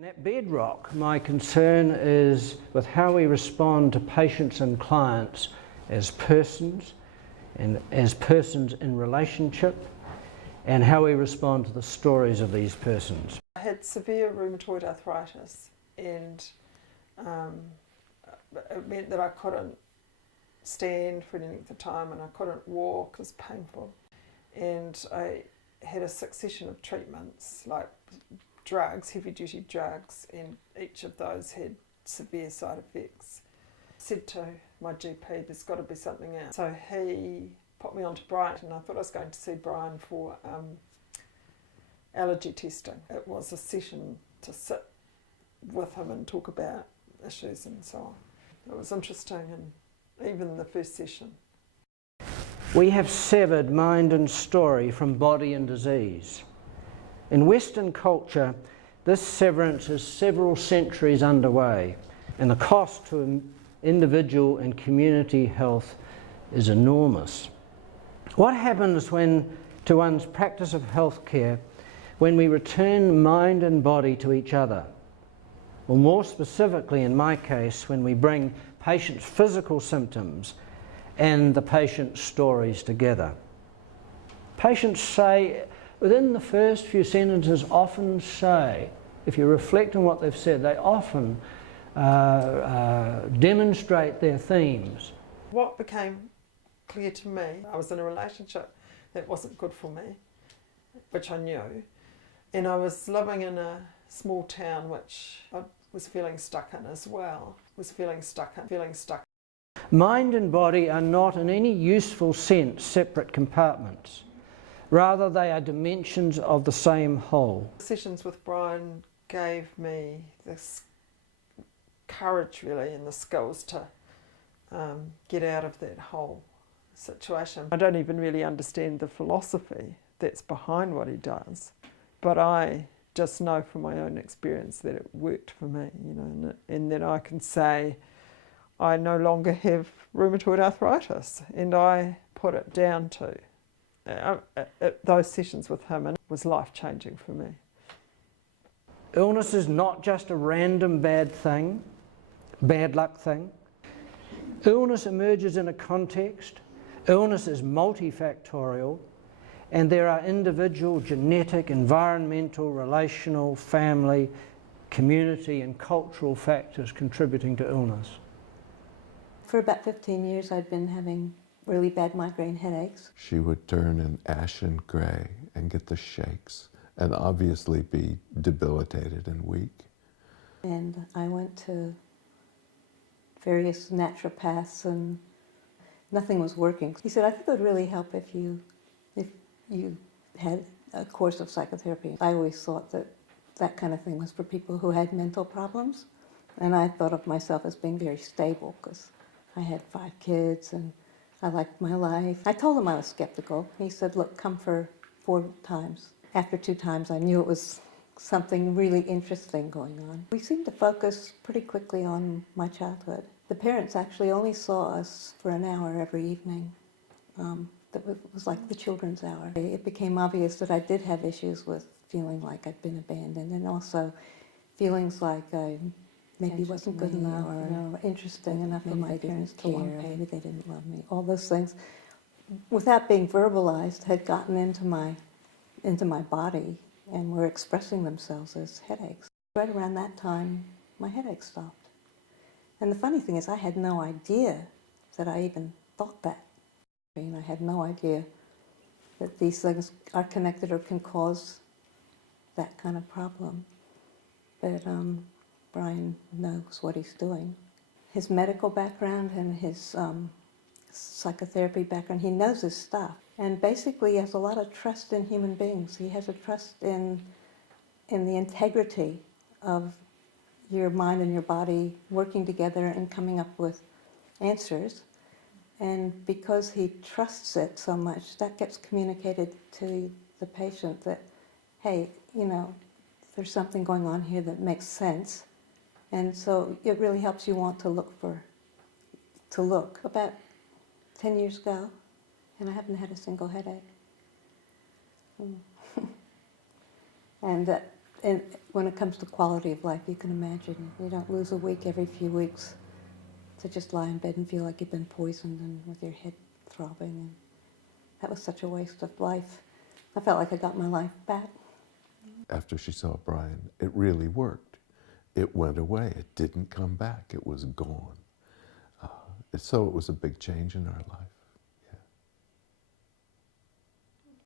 And at bedrock, my concern is with how we respond to patients and clients as persons and as persons in relationship, and how we respond to the stories of these persons. I had severe rheumatoid arthritis, and it meant that I couldn't stand for any length of time and I couldn't walk. It was painful, and I had a succession of treatments like drugs, heavy duty drugs, and each of those had severe side effects. I said to my GP, there's got to be something else. So he put me onto Brian, and I thought I was going to see Brian for allergy testing. It was a session to sit with him and talk about issues and so on. It was interesting, and even the first session. We have severed mind and story from body and disease. In Western culture, this severance is several centuries underway, and the cost to individual and community health is enormous. What happens to one's practice of healthcare when we return mind and body to each other? Or more specifically, in my case, when we bring patients' physical symptoms and the patient's stories together. Patients say, within the first few sentences, often say, if you reflect on what they've said, they often demonstrate their themes. What became clear to me, I was in a relationship that wasn't good for me, which I knew, and I was living in a small town which I was feeling stuck in as well, feeling stuck. Mind and body are not in any useful sense separate compartments. Rather, they are dimensions of the same whole. Sessions with Brian gave me this courage, really, and the skills to get out of that whole situation. I don't even really understand the philosophy that's behind what he does, but I just know from my own experience that it worked for me, you know, and that I can say I no longer have rheumatoid arthritis, and I put it down to those sessions with him, and it was life-changing for me. Illness is not just a random bad luck thing. Illness emerges in a context. Illness is multi-factorial, and there are individual, genetic, environmental, relational, family, community and cultural factors contributing to illness. For about 15 years I'd been having really bad migraine headaches. She would turn an ashen gray and get the shakes and obviously be debilitated and weak. And I went to various naturopaths and nothing was working. He said, I think it would really help if you had a course of psychotherapy. I always thought that that kind of thing was for people who had mental problems, and I thought of myself as being very stable because I had 5 kids and I liked my life. I told him I was skeptical. He said, look, come for 4 times. After 2 times I knew it was something really interesting going on. We seemed to focus pretty quickly on my childhood. The parents actually only saw us for an hour every evening. That was like the children's hour. It became obvious that I did have issues with feeling like I'd been abandoned, and also feelings like I maybe wasn't good enough or interesting enough for my parents to care. Maybe they didn't love me. All those things, without being verbalized, had gotten into my body and were expressing themselves as headaches. Right around that time, my headache stopped. And the funny thing is, I had no idea that I even thought that. I had no idea that these things are connected or can cause that kind of problem. But Brian knows what he's doing. His medical background and his psychotherapy background, he knows his stuff. And basically he has a lot of trust in human beings. He has a trust in the integrity of your mind and your body working together and coming up with answers. And because he trusts it so much, that gets communicated to the patient that, hey, you know, there's something going on here that makes sense. And so it really helps you want to look. About 10 years ago, and I haven't had a single headache. And And when it comes to quality of life, you can imagine, you don't lose a week every few weeks to just lie in bed and feel like you've been poisoned and with your head throbbing. And that was such a waste of life. I felt like I got my life back. After she saw Brian, it really worked. It went away. It didn't come back. It was gone. So it was a big change in our life.